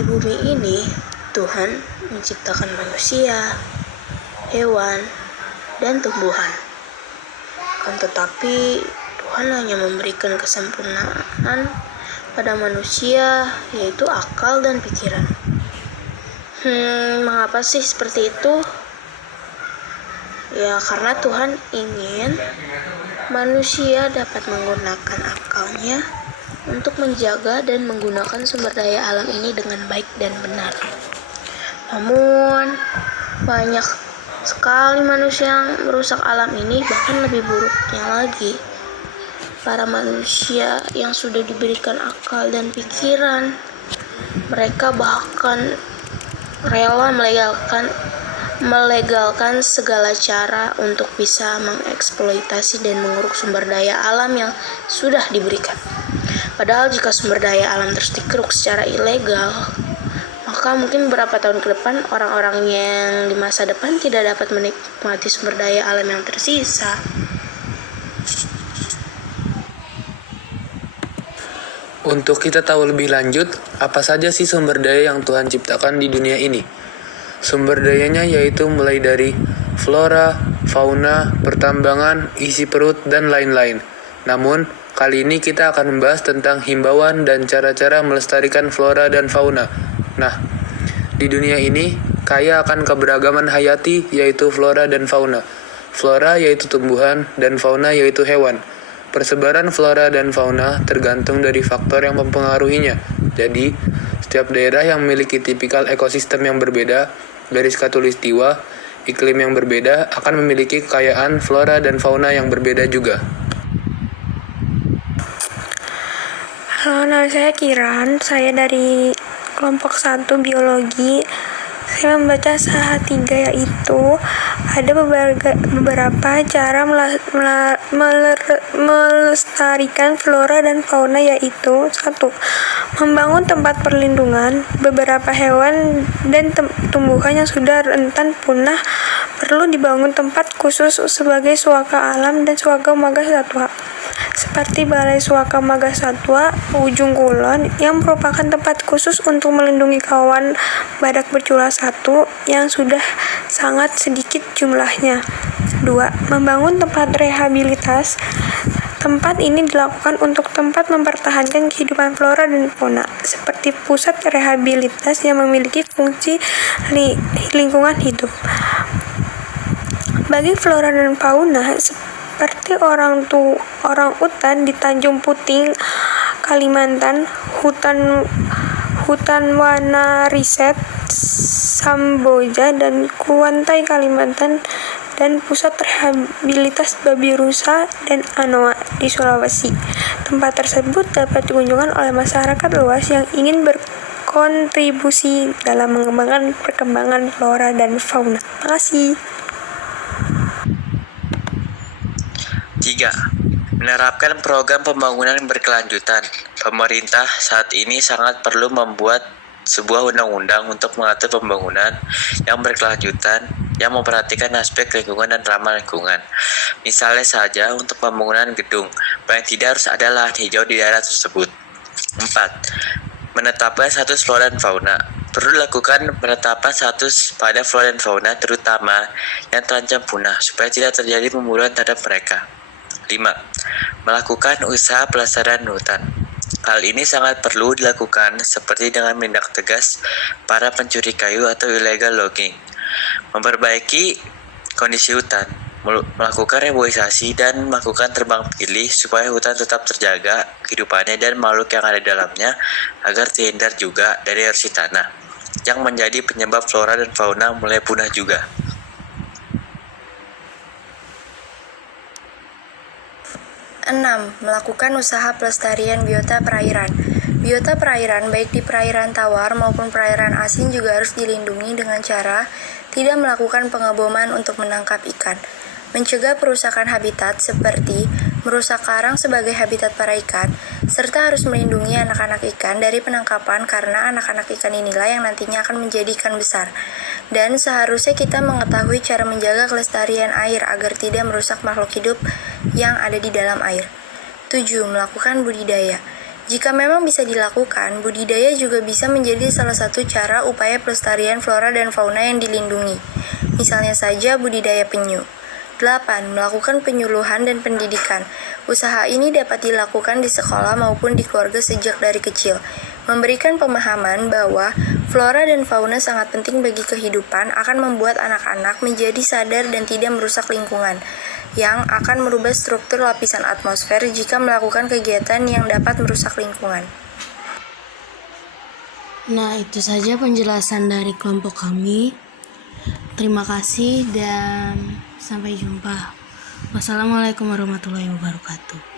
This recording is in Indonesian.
Di bumi ini, Tuhan menciptakan manusia, hewan, dan tumbuhan. Tetapi Tuhan hanya memberikan kesempurnaan pada manusia, yaitu akal dan pikiran. Mengapa sih seperti itu? Ya, karena Tuhan ingin manusia dapat menggunakan akalnya untuk menjaga dan menggunakan sumber daya alam ini dengan baik dan benar. Namun, banyak sekali manusia yang merusak alam ini, bahkan lebih buruknya lagi. Para manusia yang sudah diberikan akal dan pikiran, mereka bahkan rela melegalkan segala cara untuk bisa mengeksploitasi dan menguruk sumber daya alam yang sudah diberikan. Padahal jika sumber daya alam terus dikeruk secara ilegal, maka mungkin beberapa tahun ke depan orang-orang yang di masa depan tidak dapat menikmati sumber daya alam yang tersisa. Untuk kita tahu lebih lanjut, apa saja sih sumber daya yang Tuhan ciptakan di dunia ini? Sumber dayanya yaitu mulai dari flora, fauna, pertambangan, isi perut, dan lain-lain. Namun, kali ini kita akan membahas tentang himbauan dan cara-cara melestarikan flora dan fauna. Nah, di dunia ini kaya akan keberagaman hayati yaitu flora dan fauna. Flora yaitu tumbuhan dan fauna yaitu hewan. Persebaran flora dan fauna tergantung dari faktor yang mempengaruhinya. Jadi, setiap daerah yang memiliki tipikal ekosistem yang berbeda, garis khatulistiwa, iklim yang berbeda akan memiliki kekayaan flora dan fauna yang berbeda juga. Halo, nama saya Kiran. Saya dari kelompok 1 biologi. Saya membaca SAHA 3, yaitu ada beberapa cara melestarikan flora dan fauna, yaitu 1. Membangun tempat perlindungan. Beberapa hewan dan tumbuhan yang sudah rentan punah perlu dibangun tempat khusus sebagai suaka alam dan suaka marga satwa, seperti Balai Suaka Marga Satwa Ujung Kulon yang merupakan tempat khusus untuk melindungi kawan badak bercula 1 yang sudah sangat sedikit jumlahnya. 2. Membangun tempat rehabilitas. Tempat ini dilakukan untuk tempat mempertahankan kehidupan flora dan fauna, seperti pusat rehabilitas yang memiliki fungsi lingkungan hidup. Bagi flora dan fauna, seperti orang utan di Tanjung Puting, Kalimantan, hutan Wana Riset, Samboja, dan Kuantai, Kalimantan, dan pusat rehabilitas babi rusa dan anoa di Sulawesi. Tempat tersebut dapat dikunjungi oleh masyarakat luas yang ingin berkontribusi dalam mengembangkan perkembangan flora dan fauna. Terima kasih. 3. Menerapkan program pembangunan berkelanjutan. Pemerintah saat ini sangat perlu membuat sebuah undang-undang untuk mengatur pembangunan yang berkelanjutan yang memperhatikan aspek lingkungan dan ramah lingkungan. Misalnya saja untuk pembangunan gedung, paling tidak harus ada lahan hijau di daerah tersebut. 4. Menetapkan status flora dan fauna. Perlu dilakukan penetapan status pada flora dan fauna terutama yang terancam punah supaya tidak terjadi pemburuan terhadap mereka. 5. Melakukan usaha pelestarian hutan. Hal ini sangat perlu dilakukan seperti dengan menindak tegas para pencuri kayu atau illegal logging, memperbaiki kondisi hutan, melakukan reboisasi dan melakukan terbang pilih supaya hutan tetap terjaga kehidupannya dan makhluk yang ada di dalamnya agar terhindar juga dari erosi tanah yang menjadi penyebab flora dan fauna mulai punah juga. 6. Melakukan usaha pelestarian biota perairan. Biota perairan baik di perairan tawar maupun perairan asin juga harus dilindungi dengan cara tidak melakukan pengeboman untuk menangkap ikan, mencegah perusakan habitat seperti merusak karang sebagai habitat para ikan, serta harus melindungi anak-anak ikan dari penangkapan karena anak-anak ikan inilah yang nantinya akan menjadi ikan besar. Dan seharusnya kita mengetahui cara menjaga kelestarian air agar tidak merusak makhluk hidup yang ada di dalam air. 7. Melakukan budidaya. Jika memang bisa dilakukan, budidaya juga bisa menjadi salah satu cara upaya pelestarian flora dan fauna yang dilindungi. Misalnya saja budidaya penyu. 8. Melakukan penyuluhan dan pendidikan. Usaha ini dapat dilakukan di sekolah maupun di keluarga sejak dari kecil. Memberikan pemahaman bahwa flora dan fauna sangat penting bagi kehidupan akan membuat anak-anak menjadi sadar dan tidak merusak lingkungan, yang akan merubah struktur lapisan atmosfer jika melakukan kegiatan yang dapat merusak lingkungan. Nah, itu saja penjelasan dari kelompok kami. Terima kasih dan sampai jumpa. Wassalamualaikum warahmatullahi wabarakatuh.